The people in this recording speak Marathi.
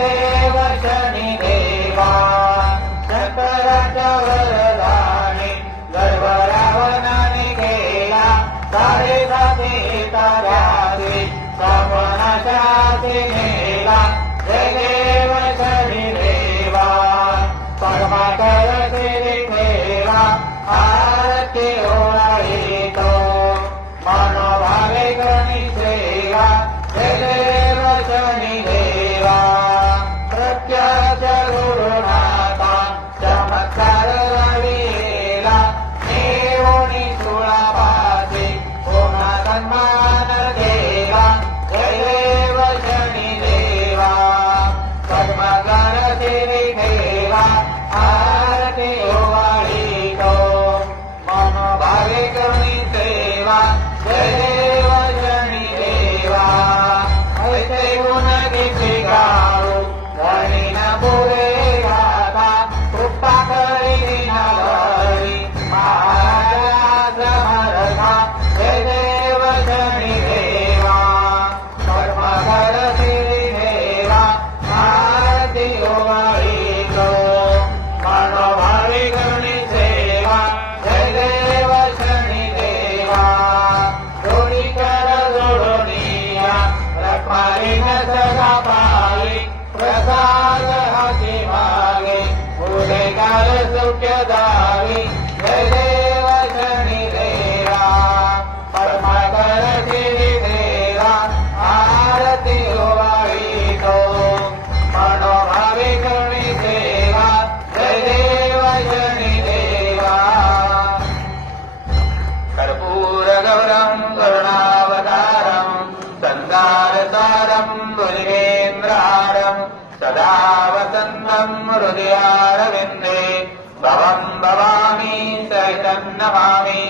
देव शनी देवा शंकराच्या वरदानी गर्भ रावणाने केला सारे साथे ताऱ्याचे सपनाशाचे नेला जय देव शनी देवा परमाकर तेरे ठेवा आरती ओळीतो मनोभावे गणी सेवा जय देव शनी देवा प्रत्यक्ष गुरुनाथा चमत्कार रविला देवोनी तुळापासी पुन्हा सन्मान देवा जय देव शनी देवा पद्मकर तेरे ठेवा आरती ओवाळीतो मनोभावे गणी सेवा जय देव शनी देवा ऐसे गुण गीते गाऊ धनी न पुरे गाता कृपा करी न भरी महाराज समर्था जय देव शनी देवा कर्मकर तेरे देवा आरती ओवाळीतो मनोभावे गणी सेवा जय देव शनी देवा जोडी कर जोडोनिया रखमारी न सगा पाई प्रसाद हाती मागे गुन्हेगार सौख्य दावी जय देव शनी देवा परमाकर तेरी देवा आरती ओवाळीतो मनोभावे गणी सेवा जय देव शनी देवा कर्पूर गौरम करुणावतारम संगारसारम भुजगेन्द्रहारम सदा वसन्तं हृदयारविन्दे भवं भवामि सहितं नमामि